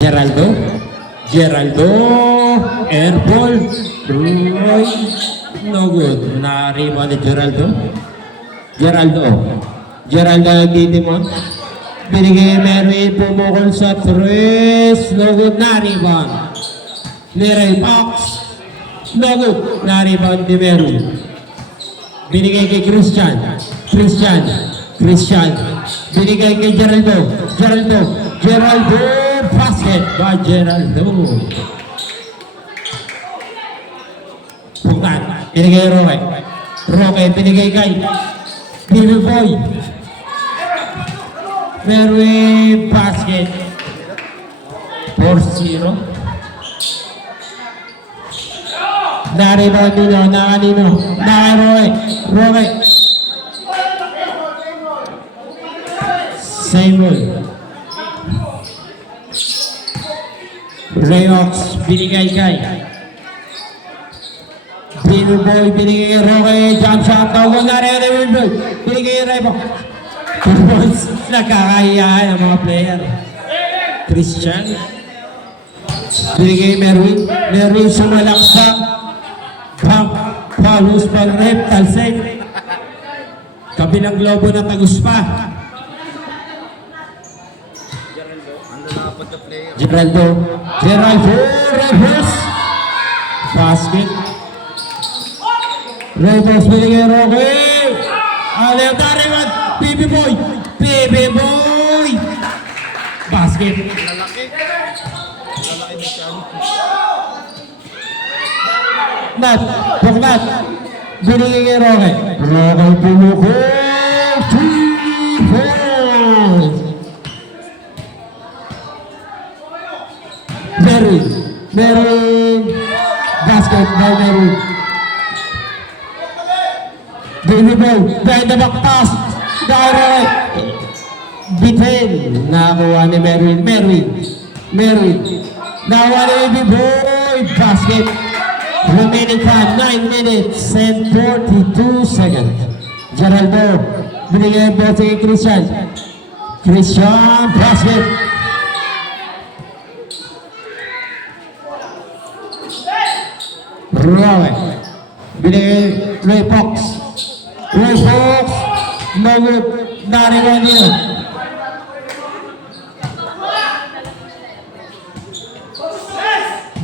Geraldo, airball, Roy, no good. Na-rebound ni Geraldo nagtitimon. Binigay Merwin, pumukol sa 3, no good. Na-rebound. Leray Fox, no good. Na-rebound ni Merwin. Binigay kay Christian. Binigay kay Geraldo, basket by Geraldo. Pugtan, binigay Roque, binigay kay Bibi Boy. Merwin, basket. 4-0. Nariband nila, Roque. Samuel. Rayox, binigay kay Bibi Boy, binigay kay Roque, jump shot, tawag na rin Bibi Boy, binigay kay Rayox. Nakakahiyahan ang mga player. Christian, binigay Merwin sumalaksak, Paulus pang-rep, talsik, kabilang globo na tagus pa. Geraldo, reverse basket. Reverse binigay Roque. Alaw tariwan, Bibi Boy, basket. Buknat, binigay kay Roque. Pumukol, 3-4. Merwin, basket by Merwin. Bibi Boy, behind the back pass, direct. Bitin, nakakuha ni Merwin. Nakakuha ni Bibi Boy, basket. Remaining time, 9 minutes and 42 seconds. Geraldo, binigay ang bote kay Christian, basket. Roque, binigay Ray Fox, no good. Nariwan nila.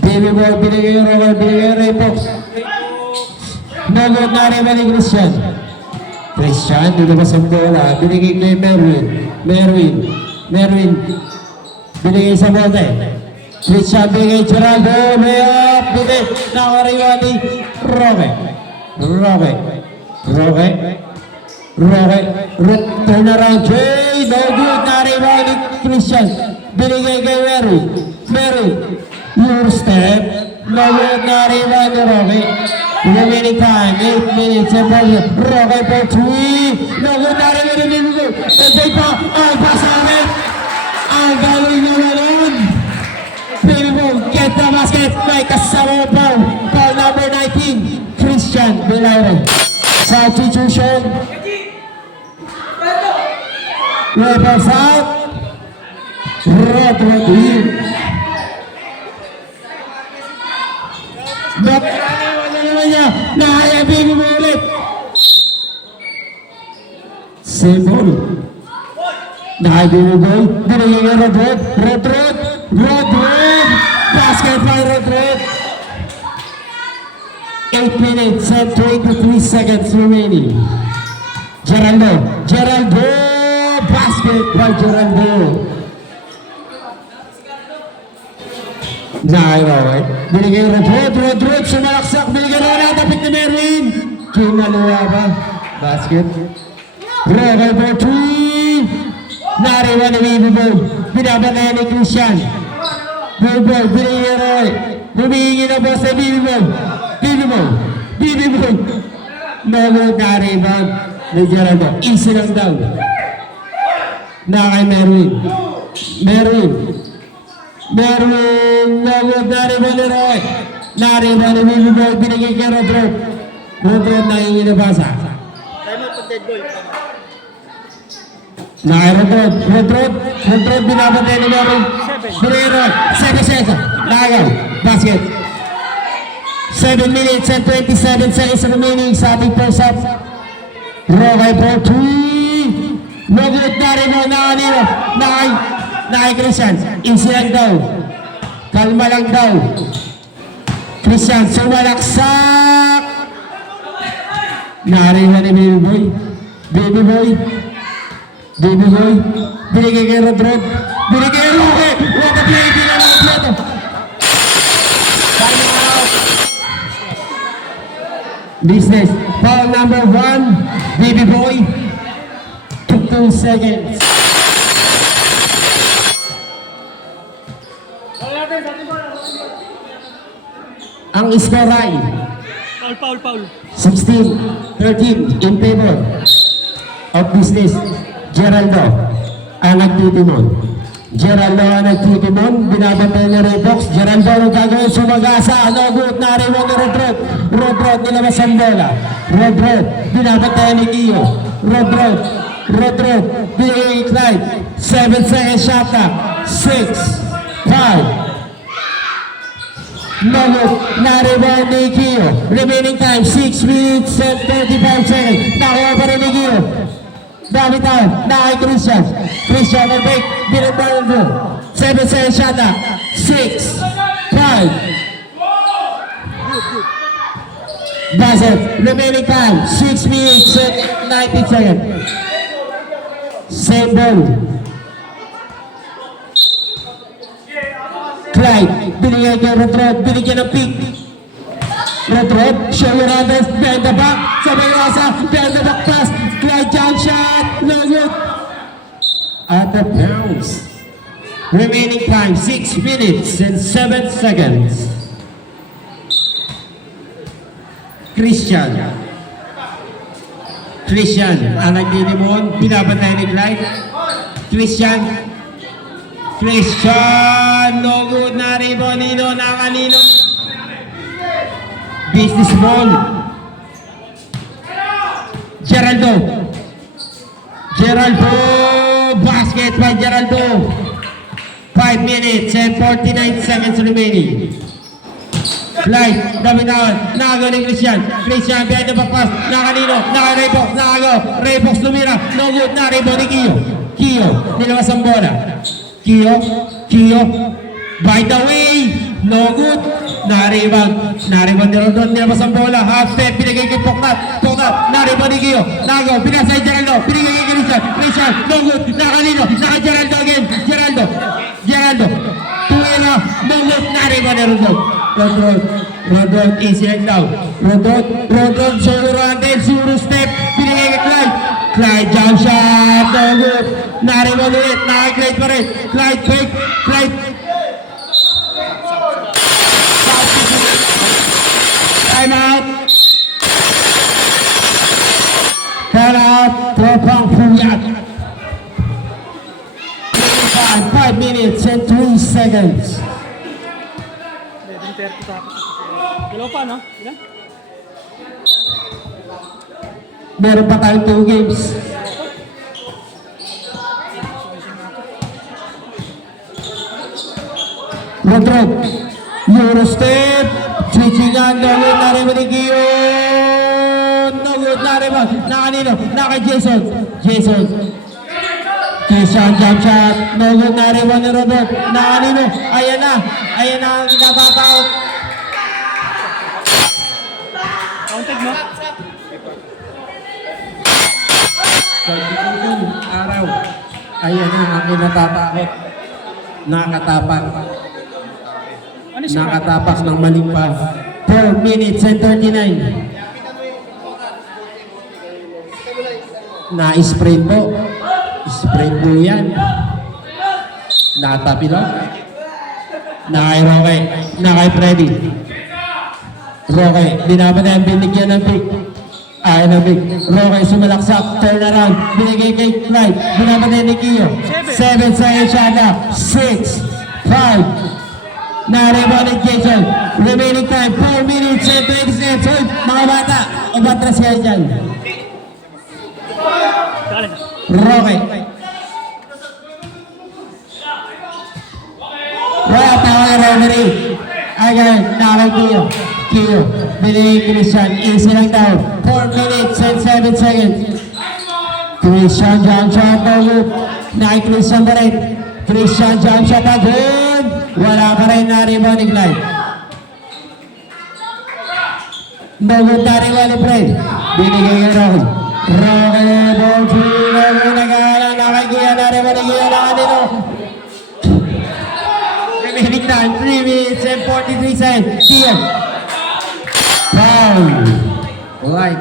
Bibi Boy, binigay Roque, binigay Ray Fox, no good. Nariwan ni Christian, nilabas ang bola, binigay kay Merwin, binigay sa bote. Christian, binigay Geraldo, layup, binigay, nakariwa ni Roque, turn around, Jay, no good, nariwa ni Christian, binigay kay Merwin, your step, no good, nariwa ni Roque. Remaining time, 8 minutes, and Roque for 3, no good, nariwa ni Bibi. Tay pa, ang pasalit, ang galing naman nun. Bibi Boy, get the basket, may kasama foul number 19, Christian Belaire. Substitution. Reverse out. Rodrigo. Wala naman niya, nahaya Bibi Boy ulit. Symbol. Nahaya Bibi Boy, binigay nga Rod, basket by Rod. 8 minutes and 23 seconds remaining. Geraldo, basket by Geraldo. Nakairaway. Binigay Rod, sumalaksak, binigay na natapit ni Merwin. Kinaluwa ba? Basket. Roque for 3. Nariwan ni Bibi Boy. Binabanaya ni Christian. Bibi Boy, binigay Roy. Humihingi na boss sa Bibi Boy. No, nariban ni Geraldo. Easy lang daw. Na kay Merwin. No, nariban ni Roy. Nariban ni Bibi Boy. Binigay kay Rodrod. Na hingi na basa. Dead ball. Rodrod, binabatay ni Merwin. basket. 7 minutes and 27 seconds remaining sa ating first half. Roque for 3. No good na rin mo. Nakay Christian. Easy lang daw. Kalma lang daw. Christian, sumalaksak. Narihan ni Baby Boy. Baby Boy. Baby Boy. Binigay kay Rodrod. Binigay kay Roque. What a play. Binigay kay Plato. Time out. Business. Foul number 1. Baby Boy. 2 seconds. Ang score ay Paul. 16-13 in favor of Business. Geraldo ang nagtitimon. Binabantay ni Rebox. Geraldo ang gagawin, sumagasa. Good na rin mo ni Rodrod. Rodrod nilabas ang bola. Rodrod, binabantay ni Gio. Rodrod, binigay Clyde. 7 seconds shot clock. 6, 5. Na-rebound ni Gio. Remaining time, 6 minutes and 35 seconds. Nakuha pa rin ni Gio. Dami tayo. Nakay Christian. Christian ang break. Binabang mo. 7 seconds shot na. 6, 5. Basket. Remaining time, 6 minutes and 90 seconds. Same ball. Clyde, binigyan kay Rodrod, binigyan ng pick. Rodrod, show your others, behind the back, sabay nasa, behind the back pass, Clyde jump shot, no good. Out of bounds. Remaining time, 6 minutes and 7 seconds. Christian, ang nagdidimon, binabantay ni Clyde. Christian, no good na rebound nino na kanino. Business ball. Geraldo, basket by Geraldo. 5 minutes and 49 seconds remaining. Clyde, dabitawan, nakago ni Christian, behind the back pass, nakanino, Rebox lumira, no good na rebound ni Gio, nilabas ang bola. Gio, by the way, no good. Na-rebound ni Rodon, nilabas ang bola. Half step, pinigay kay Poknat, na-rebound ni Gio. Nago, pinasay Geraldo, pinigay kay Christian, no good. Nakanino, naka-Geraldo again. Geraldo. Tuwira, no good. Na-rebound ni Rodon, easy like down. Rodon, zero step, pinigay kay Clyde, jump shot, no good. Na-rebound ulit, naka-Clyde pa rin. Clyde, break, Time out. Tropang Puyat. 5 minutes and 3 seconds. 11:30 tapos. Dalawa pa, no? Ilan? Meron pa tayong 2 games. Rodrod, Eurostep, Chichingan, no good na rin ni Gio. No good na rin ba? Nakanino? Naka Jason. Christian jump shot, no good na rin ba ni Rodrod? Nakanino? Ayan na ang kinapataw. Counted mo? Araw. Ayan na ang kinatatakot. Nakatapak ng maling pa. 4 minutes and 39. Na-spray po. Spray po yan. Natapi no? Nakay Roque. Nakay Freddy. Roque. Binabatayan, binigyan ng pick. Ayaw na pick. Roque sumalaksak. Turn around. Binigay kay Clyde. Binabatayan ni Gio. 7 seconds shot na. 6, 5. Na-rebound ni Jason. Remaining time, 4 minutes and 20 seconds. Hoy, mga bata, umatras kayo dyan. Roque. Roque, tawa ng referee. Again, nakay Kiyo. Kiyo, binigay Christian. Easy lang daw. 4 minutes and 7 seconds. Christian jump shot no good. Nakay Christian pa rin. Christian jump shot na good. Wala pa rin na rebounding line. No good na rebounding Fred. Binigay kay Rocky. Rocky, ball three. Rocky nag-aalang. Nakay Kiyo na rebounding Kiyo na kanino. Remaining time, 3 minutes and 43 seconds. Kiyo. Foul. Right.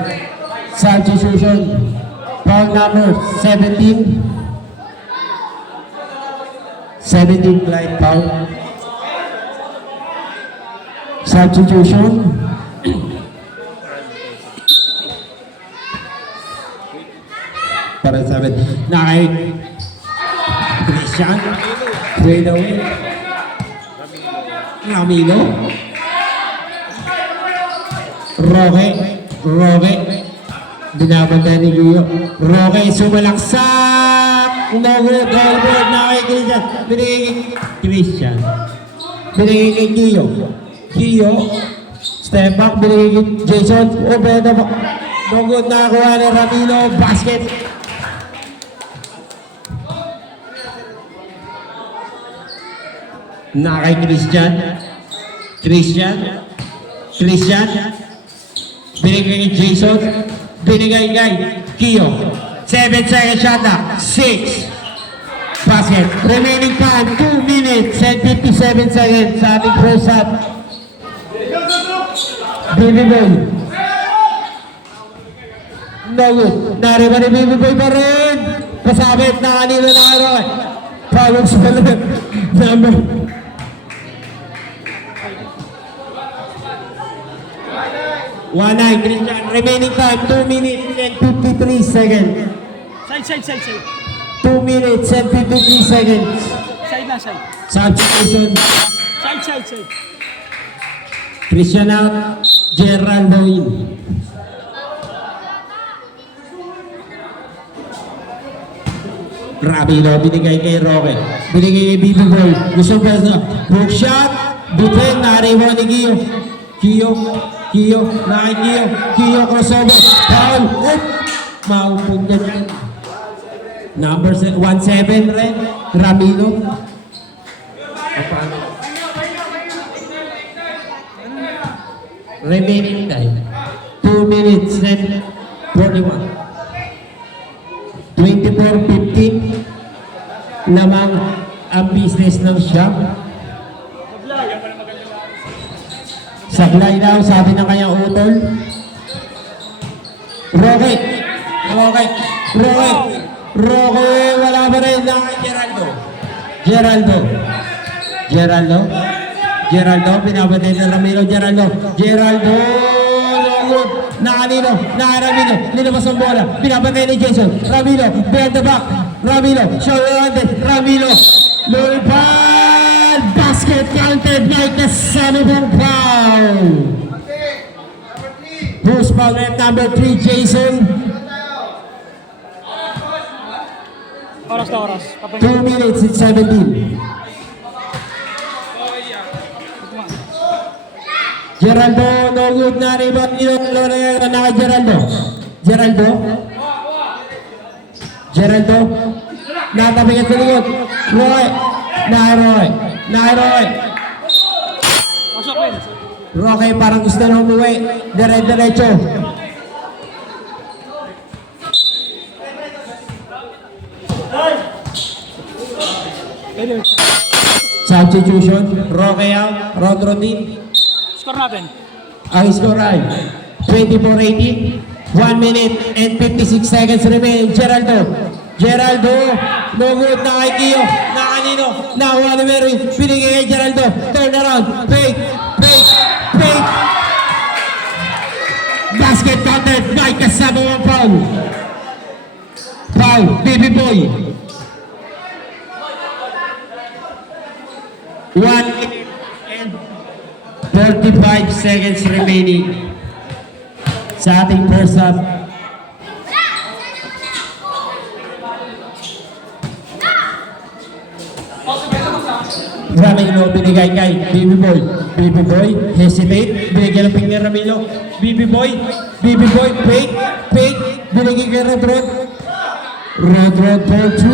Substitution. Foul number 17. 17 light foul. Substitution. Para 7. Nakay Christian. Trade away. Ramilo. Roque. Binabanda ni Guyo. Roque sumalaksak. No good. All good. Nakay Christian. Binigay kay Christian. Binigay kay Guyo. Guyo. Step back. Binigay kay Jason. Open the back. No good. Nakakuha ni Ramilo. Basket. Nakay Christian. Binigay kay Jason. Binigay kay Kiyo. 7 seconds shot na. 6. Basket. Remaining time 2 minutes and 57 seconds sa ating first half. Baby Boy. No good. Nariba ni Baby Boy pa rin. Pasabit na kanina na araw. Foul sa number. One nine, Christian. Remaining time 2 minutes and 53 seconds. Side. 2 minutes and 53 seconds. Side na, side. Substitution. Side. Christian out. Geraldo in. Ramilo, binigay kay Roque. Binigay kay Bibi Boy. Gusto pa sa hook shot. Butin, nariwa ni Kiyo. Kiyo, crossover. Foul. Oop. Maupun niya dyan. Number 17 rin. Ramilo. Remaining time. 2 minutes and 41. 24-15. Lamang ang business ng shop. Saklay daw, sabi ng kanyang utol. Roque, wala pa rin na Geraldo, pinapatay ng Ramiro. Geraldo, no good. Nakanino, Ramilo, linabas ang bola, pinapatay ni Jason. Ramilo, behind the back. Ramilo, show Ramilo, lulipad, basket counted like the son of a foul. Who's foul at number 3, Jason? Oras. 2 minutes and 17. Geraldo, no good na rebound nito. Naka Geraldo. Natabigat sa likod. Roy. Pasok rin. Roque parang gusto na umuwi. Diretso. Substitution. Roque out. Road routine. Score natin. Ang score ay 24-18. 1 minute and 56 seconds remaining. Geraldo, no good na kay Kiyo. Na kanino? Nakuha ni Merwin. Pinigay kay Geraldo. Turn around. Fake. Basket counted. May kasama ang foul. Baby Boy. 1 minute and 35 seconds remaining sa ating first half. Ramilo binigay kay Baby Boy. Baby Boy, hesitate. Binigyan ng finger Ramilo. Baby Boy, fake, binigyan kay Red Rod. Red Rod for 3.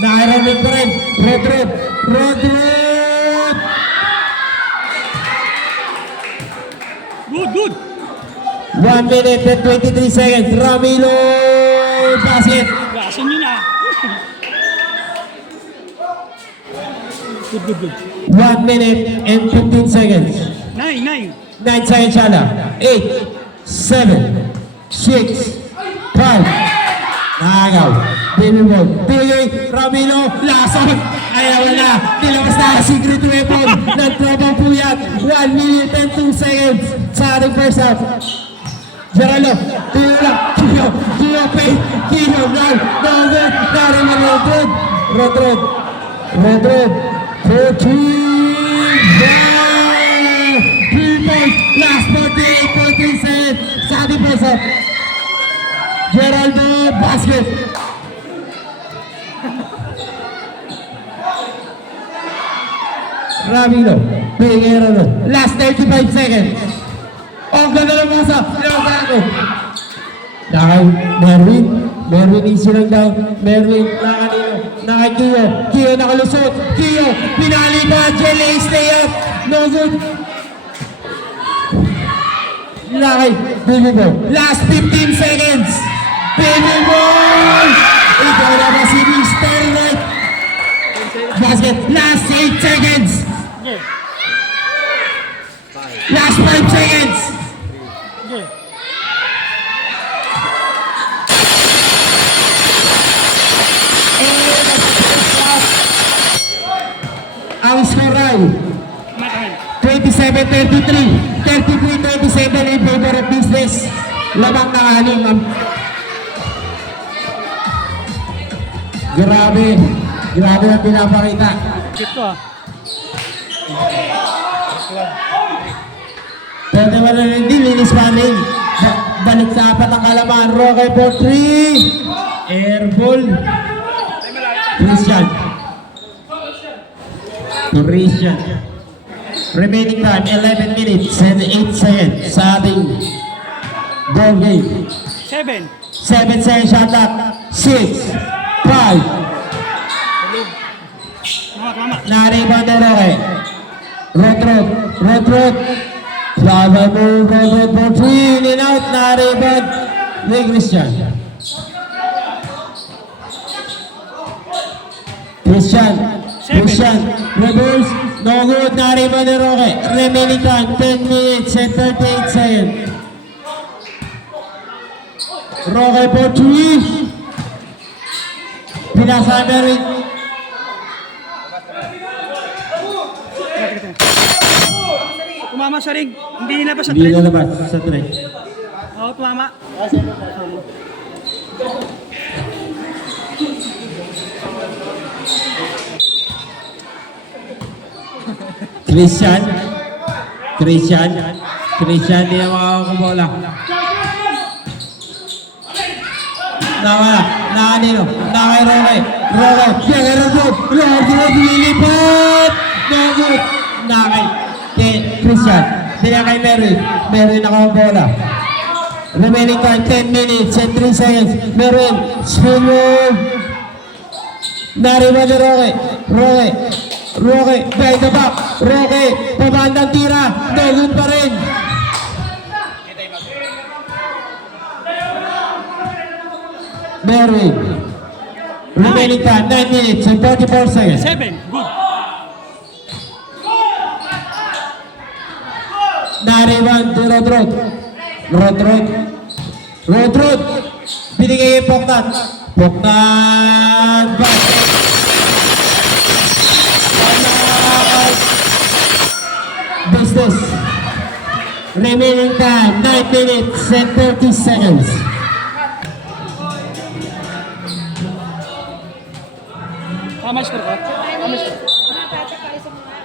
Nakaramit pa rin. Red Rod. 1 minute and 23 seconds. Ramilo, basket. Gasin nyo na. Good. 1 minute and 15 seconds. 9. 9 seconds sana. 8, 7, 6, 5. Nakagaw. Baby Boy. Bigay. Ramilo. Lasot. Ayaw na. Nilabas na. Secret weapon. Nagtrabang po yan. 1 minute and 2 seconds. Sa ating first half. Geraldo. Tuyo lang. Tuyo. Pay. Kiyo. Now. Good. Nariman. Red Road. 14. 3 points. Last 48.3 seconds. Sa ating first half. Geraldo. Basket. Ramilo. Bigay Ramilo. Last 35 seconds. Ang ganda ng masa. Pinakasahan ko. Nakay Merwin easy lang daw. Merwin nakanino. Nakay Kiyo nakalusot. Kiyo. Pinali pa. Jelly stay up. No good. Nakay. Baby Boy. Last 15 seconds. Baby Boy. Ikaw na ba si Mr. Right? Basket. Last 8 seconds. Last 5 seconds. Ang score ay 27-33, 33-27 in favor of business. Labang na aning. Grabe ang pinapakita. Ito ah. Pwede mo na rin din, linis pa rin. Balik sa apat ang kalaman. Roque for 3. Airball. Christian. Remaining time, 11 minutes and 8 seconds sa ating ball game. 7. 7 seconds shot clock. 6, 5. Tama. Nariban na Roque. Red Road. Lava mo, Red Road for 3. In and out, nariban ni Christian. Reverse, no good, nariban ni Roque. Remaining time, 10 minutes and 38 seconds. Roque for 3. Pinasa na rin. Tumama sa ring. Hindi nilabas sa Hindi tren. lalabas sa tray. Oo, tumama. Christian, di na makakakubola. Nakanino, nakay Roque, lilipat, nagut, nakay Christian, di na kay Merwin nakakubola. Remaining time, 10 minutes and 3 seconds, Merwin, spin move, nariba ni Roque, by the back, Roque, pabandang tira, nagut pa rin. Merwin. Remaining time, 9 minutes and 44 seconds. 7. Good. Nariban to Road Road. Binigay yung Poktan. Basket. Business. Remaining time, 9 minutes and 30 seconds. Tama score ka.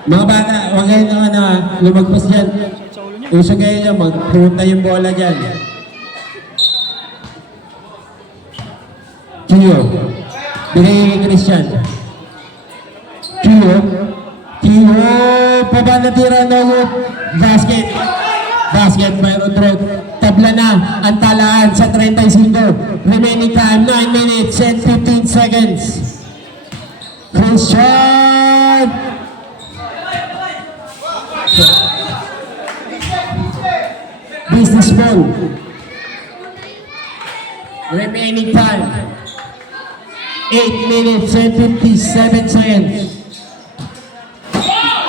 Mga bata, huwag kayo lumagpas dyan. Sa ulo niya. Uso kayo dyan, magpunta yung bola dyan. Kiyo. Bigay kay Christian. Kiyo. Kiho, paba na tira no good. Basket. Basket by Rodrod. Tabla na ang talaan sa 35. Remaining time 9 minutes and 15 seconds. Christian! Business ball. Remaining time 8 minutes and 57 seconds.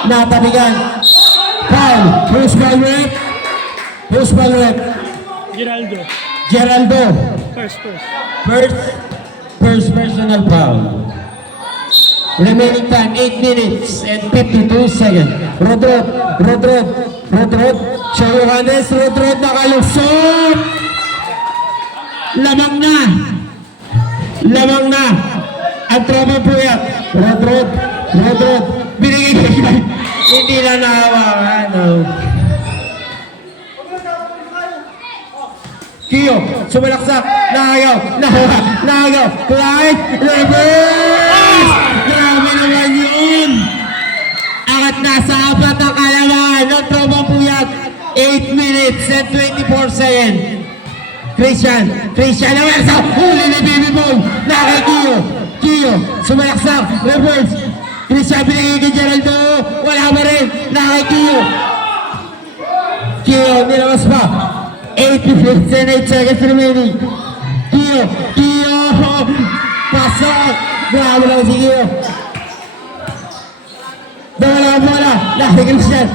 Natabigan. Foul. Who's ball rep? Who's ball rep? Geraldo. Geraldo. First. First personal foul. Remaining time 8 minutes and 52 seconds. Rodrod. Joe Johannes. Rodrod nakalusot. Lamang na. Ang tropa po yan. Rodrod. Binigay ko yan. Hindi na nahawakan. Kiyo, sumalaksak, nahagaw, Clyde, reverse! Grabe naman yun! Angat nasa apat ang kalaman ng tropa puyat, 8 minutes and 24 seconds. Christian Aversa, huli ni Baby Boy, nakay Kiyo, sumalaksak, reverse, Christian binigay kay Geraldo, wala pa rin, nakay Kiyo, nilabas pa. 8 minutes and 8 seconds remaining. Kiyo, pasok. Grabe lang si Kiyo. Bola. Naki Christian.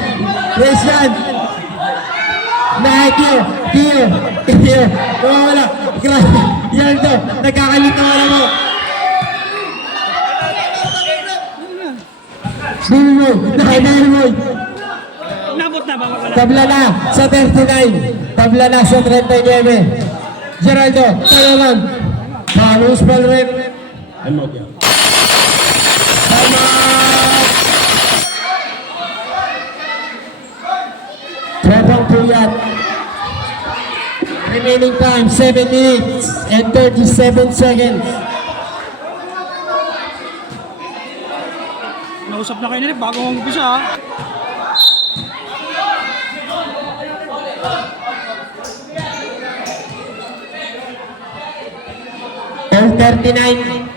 Naki Kiyo. Bola. Grabe. Yan to. Nagkakalito na mo. Baby boy. Nabot na ba? Wala. Tabla na sa 39. Tabla na sa 39. Geraldo, talaman. Palos ball rep. Ano yan? Tama! Tropang puyat. Remaining time 7 minutes and 37 seconds. Nausap na kayo nila bago mag-umpisa ha. All 39.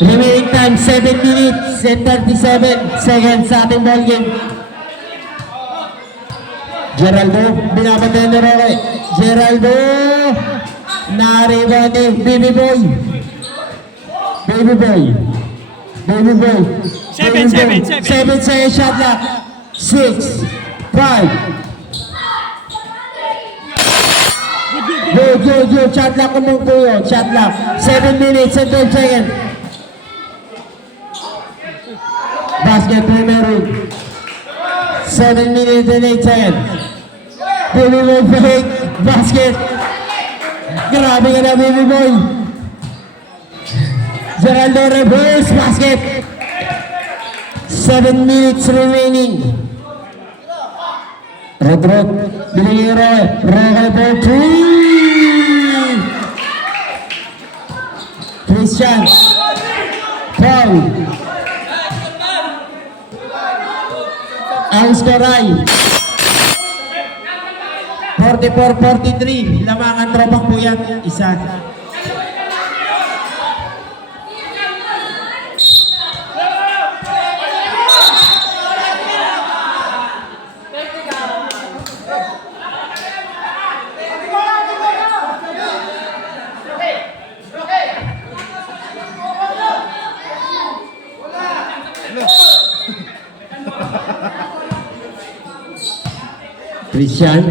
Remaining time 7 minutes and 37 seconds sa ating ball game. Geraldo, binabantay na Roque. Geraldo, nariba ni Baby Boy. Seven. 7 seconds shot na. 6, 5. Go, shot lang kumong puyo. Shot lang. 7 minutes and 12 seconds. Basket primero. 7 minutes and 8 seconds. Baby Boy fake. Basket. Grabe ka na, Baby Boy. Geraldo reverse basket. 7 minutes remaining. Rodrod. Binigay Roque for 3. Christian. Foul. Austoray. 44-43. Lamangan tropang puyat. Isa. Christian,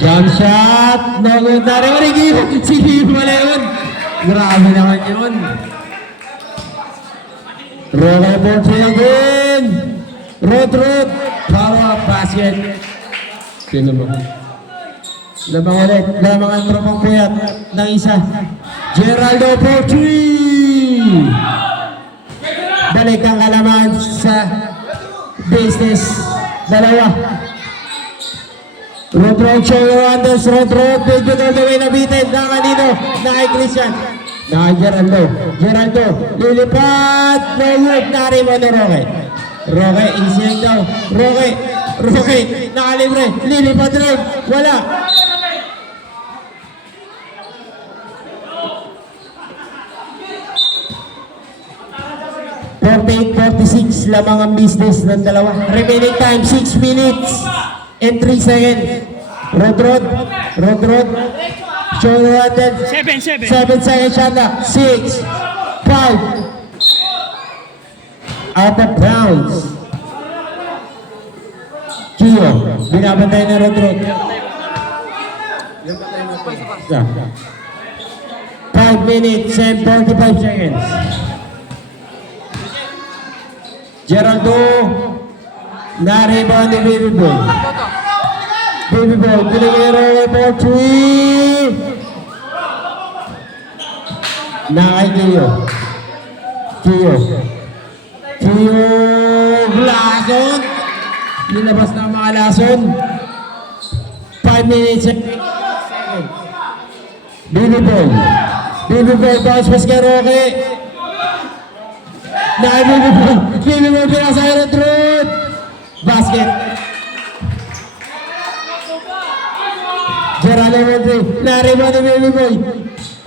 jump shot, no good na rin, sige pala yun, grabe naman yun. Roque Ponce again, Rod, power up basket. Sino mo? Lamang ang tropang puyat ng isa. Geraldo for 3. Balik ang kalaman sa business. Dalawa. Rodrod, Joe Johannes, medyo all the way nabitin. Kanino? Kay Christian. Geraldo, lilipat. No look, nari mo na Roque. Roque, easy lang daw. Roque, nakalibre. Lilipad rin. Wala. .46 lamang ang business ng dalawa. Remaining time, 6 minutes and 3 seconds. Rod. Show natin. 7. 7 seconds shot na. 6, 5. Out of bounds. Kio, binabantay na Rod. 5 minutes and 45 seconds. Geraldo, na-rebound ni Baby Boy. Baby Boy, pinigero for 3. Nakay Kio, lason. Nilabas na ang mga lason. 5 minutes and 8 seconds. Baby Boy, bounce pass kay Roque. Baby Boy, pinasa kay Rod. Basket. Geraldo Rodri, na-rebound ni Baby Boy.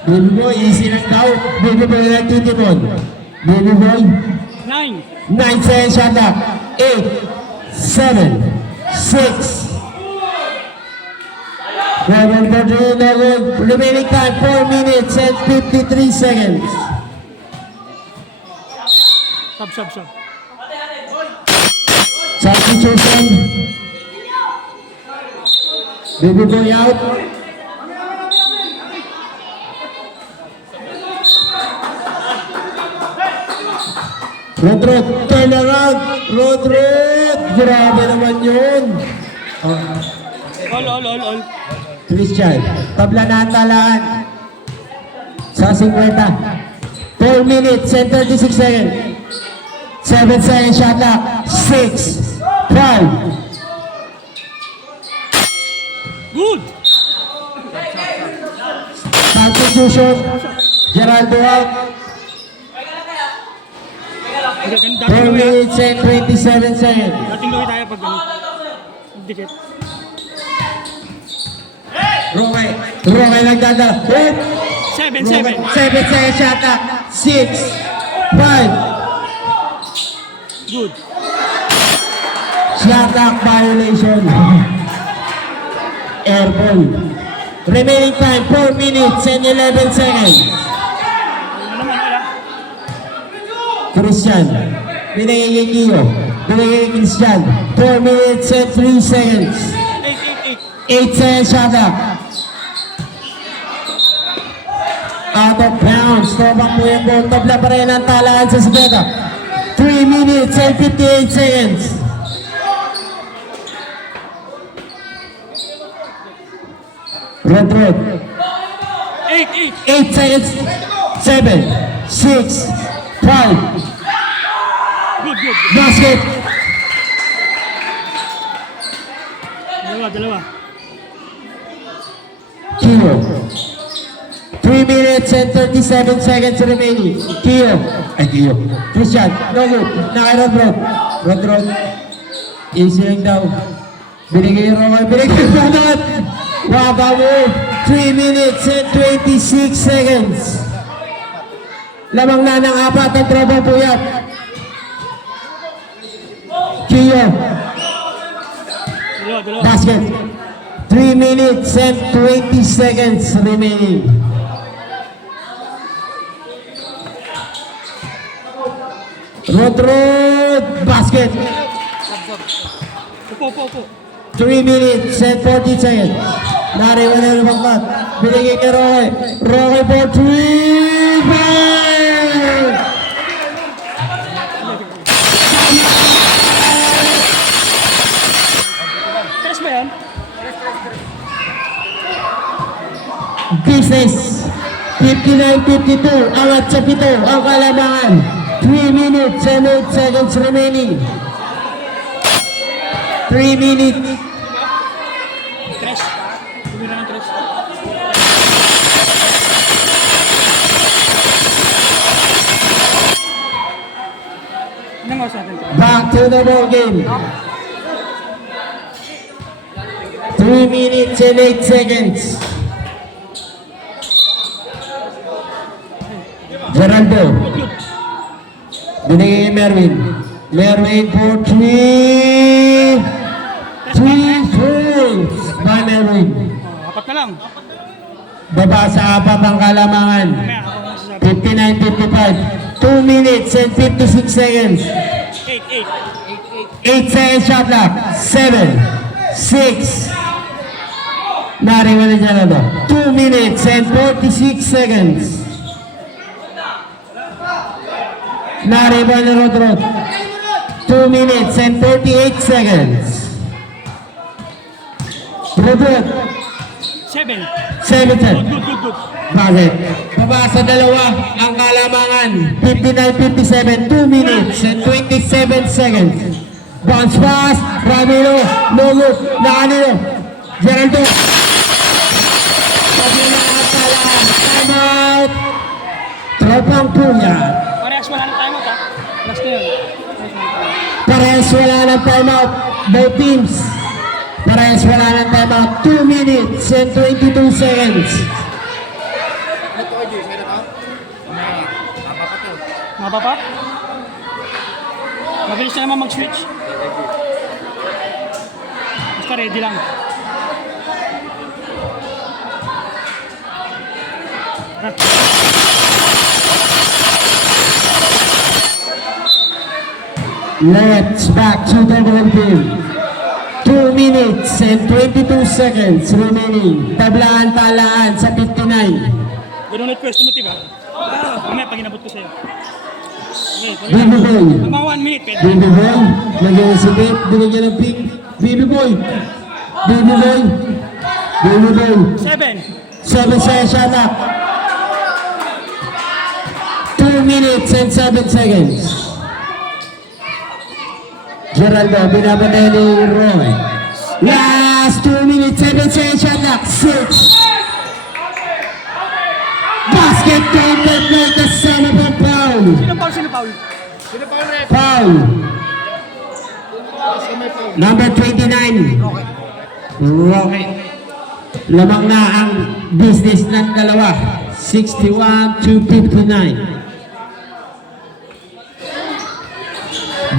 Baby Boy, easy lang daw. Baby Boy, nagtitimon. Baby Boy, 9. 9 seconds shot na. 8, 7, 6. Remaining time, 4 minutes and 53 seconds. Sub. Substitution. Baby Boy out. Rod, turn around. Rod. Grabe naman yun. All. Christian, tabla na ang talaan. Sa 50. 4 minutes and 36 seconds. 7 seconds shot clock. 6, 5. Good. Substitution. Geraldo out. 4 minutes and 27 seconds. Dating gawin tayo pag gano'n. Dikit. Roque nagdadala. 7. 7 seconds shot clock. 6, 5. Good. Shot clock violation. Airball. Remaining time 4 minutes and 11 seconds. Ano naman, wala. Christian. Binigay kay Kio. Binigay kay Christian. 4 minutes and 3 seconds. 8 seconds shot clock. Out of bounds. Tobak po yung ball. Tabla pa rin ang talaan sa Sigeta. 3 minutes and 58 seconds. Rod. 8 seconds. 7, 6, 5. Good. Basket. Dalawa. Kio. 3 minutes and 37 seconds remaining. Kio. Christian. No good. Naka-Rod. Rod. Easy lang daw. Binigay yung Roman. Binigay yung Roman. Waba mo. 3 minutes and 26 seconds. Lamang na ng 4 ang tropa puyat. Kio. Dalawa. Basket. 3 minutes and 20 seconds remaining. Rod. Basket. Upo. 3 minutes and 40 seconds. Nariwan na lumangkat. Binigay kay Roque. Roque for 3. Bang! Tres ba yan? Business. 59-52. Angat sa 7 ang kalamangan. 3 minutes and 8 seconds remaining. 3 minutes. Tres. Tumira ng tres. Ano oras natin. Back to the ball game. 3 minutes and 8 seconds. Geraldo. Binigay kay Merwin. Merwin for 3 points by Merwin. Apat na lang. Baba sa apat ang kalamangan. Mamaya ako masasabi. 59-55. 2 minutes and 56 seconds. 8. 8 seconds shot clock. 7, 6. Nariwala niya na to. 2 minutes and 46 seconds. Nariwala ni Rodrod. 2 minutes and 48 seconds. Rodrod. 7. 7. Good. Bakit? Baba sa dalawa ang kalamangan. 59-57, 2 minutes and 27 seconds. Bounce pass, Ramiro, no good, Nakanino, Geraldo. Pagina at talaan, time out. Tropang puya. Parehas wala ng timeout ha. Last na yun. Parehas wala ng time out. Both teams. Parehas wala ng time out. 2 minutes and 22 seconds. Mababa? Mabilis na naman mag-switch. Basta ready lang. Let's back to the ball game. 2 minutes and 22 seconds remaining. Tablaan talaan sa 59. Ganun ulit pwesto mo, diba? Mamaya pag inabot ko sa'yo. Okay, Baby boy. mga 1 minute, pwede. Baby boy. Nag-iisipit. Binigyan ng pink. Baby boy. Baby boy. Baby boy. 7. 7 seconds shot clock. 2 minutes and 7 seconds. Geraldo, binabanay ni Roy. Last 2 minutes, 7 seconds shot clock. 6. Basket counted by the son of a foul. Sino foul? Foul. Number 29. Rocket. Lamang na ang business ng dalawa. 61-59.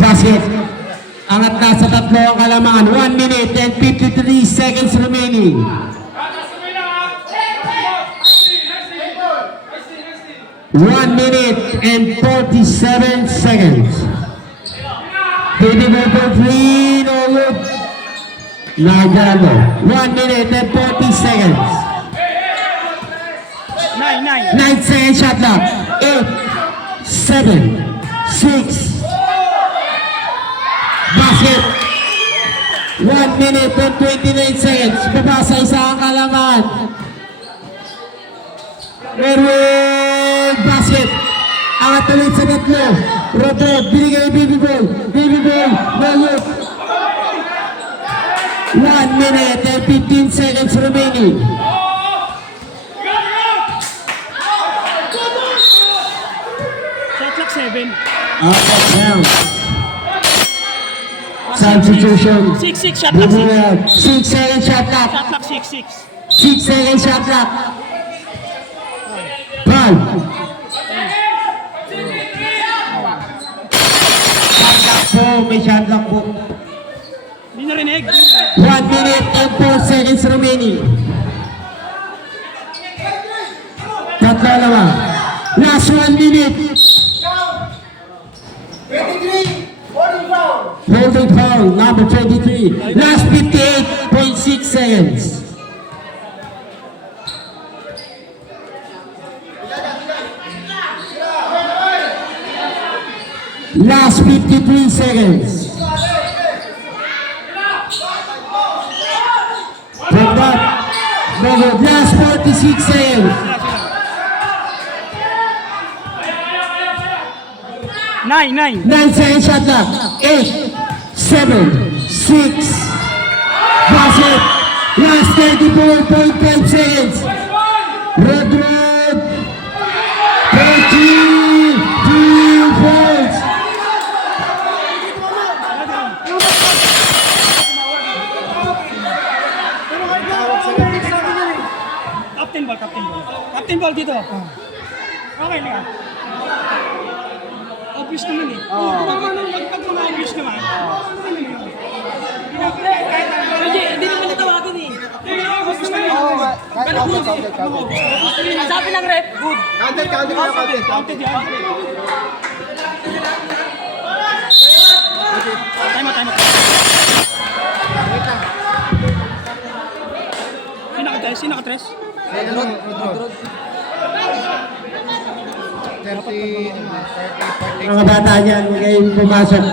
Basket. Angat na sa tatlo ang kalamangan. 1 minute and 53 seconds remaining. One minute and 47 seconds. Baby number 3, no good. Nagardo. 1 minute and 40 seconds. 9. 9 seconds shot clock. 8, 7, 6. Basket. 1 minute and 29 seconds. Baba sa isa ang kalamangan. Merwin basket. Angat ulit sa tatlo. Rodrod, binigay Baby Boy. Baby Boy, no good. 1 minute and 15 seconds remaining. Shot clock 7. Out of bounds. Substitution. 6 shot clock 6. 6 seconds shot clock. Shot clock 6. 6 seconds shot clock. Foul. May shot clock po. Hindi narinig. 1 minute and 4 seconds remaining. Tatlo naman. Last 1 minute. 23, holding foul. Holding foul, number 23. Last 58.6 seconds. Last 53 seconds. From that, last 46 seconds. 9. 9 seconds shot clock. 8, 7, 6. Basket. Last 34.5 seconds. Rodrod. 32 points. Captain ball, captain ball. Captain ball dito. Okay na. Obvious naman eh. Tama nung pag mga obvious naman. Hindi naman natawagin eh. Obvious naman eh. Ang sabi ng ref, good. Counted, counted, counted. Counted yan. Time out, time out. Sino ka tres? Mga bata dyan, huwag kayong pumasok.